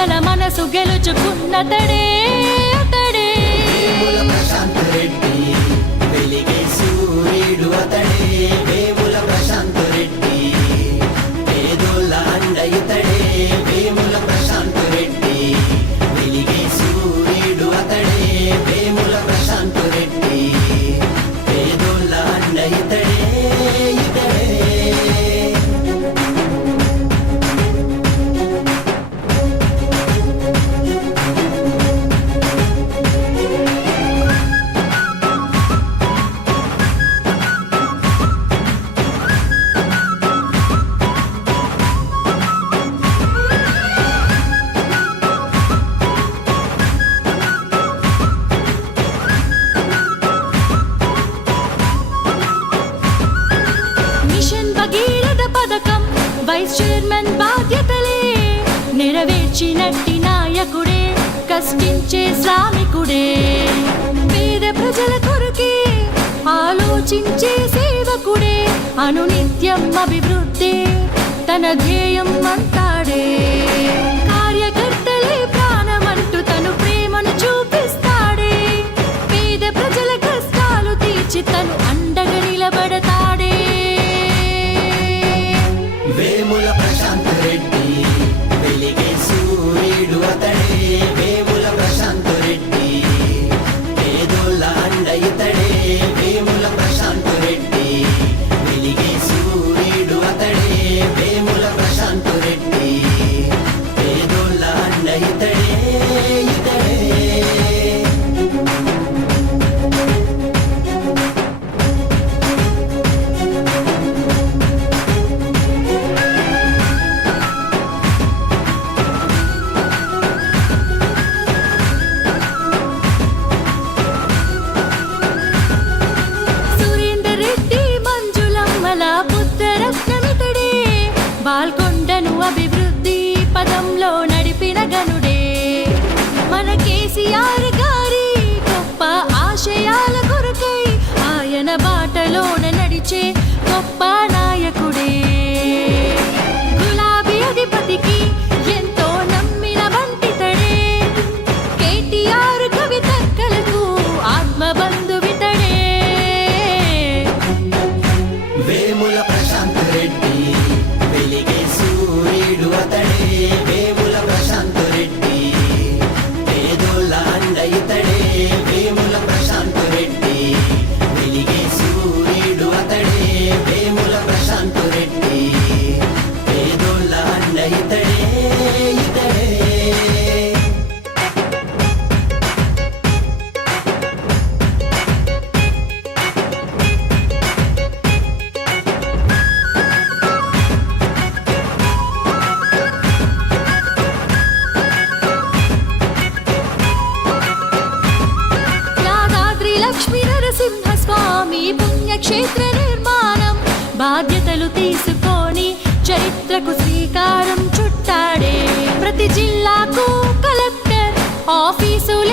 ప్రజల మనసు గెలుచుకున్నతడే అతడే. వేముల ప్రశాంత్ రెడ్డి వెలిగే సూర్యుడు అతడే. వేముల ప్రశాంత్ రెడ్డి పేదోళ్ళ అండ ఇతడే. వేముల ప్రశాంత్ రెడ్డి వెలిగే సూర్యుడు అతడే. వేముల ప్రశాంత్ రెడ్డి పేదోళ్ళ అండ ఇతడే ఇతడే. మిషన్ భగీరథ పథకం వైస్ చైర్మన్ బాధ్యతలే నెరవేర్చినట్టి నాయకుడే, కష్టించే శ్రామికుడే. పేద ప్రజల కొరకే ఆలోచించే సేవకుడే, అనునిత్యం అభివృద్ధి తన ధ్యేయం అంటాడే. కార్యకర్తలే ప్రాణమంటూ తను ప్రేమను చూపిస్తాడే. పేద ప్రజల కష్టాలు తీర్చి తను అండగా నిలబడతాడే. వేముల ప్రశాంత్ రెడ్డి వెలిగే సూర్యుడు అతడే. వేముల ప్రశాంత్ రెడ్డి పేదోళ్ళ అండ ఇతడే. వేముల ప్రశాంత్ రెడ్డి వెలిగే సూర్యుడు అతడే. వేముల ప్రశాంత్ రెడ్డి పేదోళ్ళ అండ ఇతడే ఇతడే. సురేందర్ రెడ్డి మంజులమ్మల పుత్రరత్నమితడే. బాల్కొండను అభివృద్ధి పదంలో నడిపిన గనుడే. మన కేసీఆర్ గారి గొప్ప ఆశయాల కొరకై ఆయన బాటలోన నడిచే గొప్ప నాయకుడే. గులాబీ అధిపతికి ఎంతో నమ్మిన వంటితడే. కేటీఆర్ కవితక్కలకు ఆత్మబంధువితడే. వేముల ప్రశాంత్ రెడ్డి వెలిగే సూర్యుడు అతడే. వేముల ప్రశాంత్ రెడ్డి పేదోళ్ళ అండ ఇతడే. వేముల ప్రశాంత్ రెడ్డి వెలిగే సూర్యుడు అతడే. వేముల ప్రశాంత్ రెడ్డి పేదోళ్ళ అండ ఇతడే ఇతడే. యాదాద్రి లక్ష్మీ నరసింహస్వామి పుణ్యక్షేత్ర నిర్మాణం బాధ్యతలు తీసుకొని చరిత్రకు శ్రీకారం చుట్టాడే. ప్రతి జిల్లాకు కలెక్టర్ ఆఫీసుల